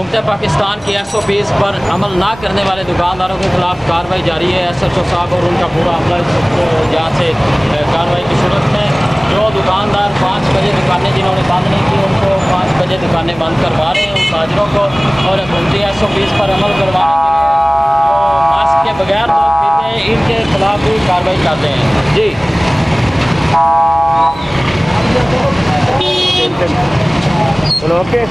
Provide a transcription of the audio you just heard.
हुकूमत पाकिस्तान की SOPs पर अमल ना करने वाले दुकानदारों के खिलाफ कार्रवाई जारी है। SHO साहब और उनका पूरा अमला जहाँ से कार्रवाई की सूरत में जो दुकानदार 5 बजे दुकानें जिन्होंने बंद नहीं की उनको 5 बजे दुकानें बंद करवा रहे हैं उन ताजरों को, और हुकूमती SOPs पर अमल करवाने के लिए जो मास्क के बगैर लोग पीते हैं इनके खिलाफ भी कार्रवाई कर रहे हैं। जी चलो ओके।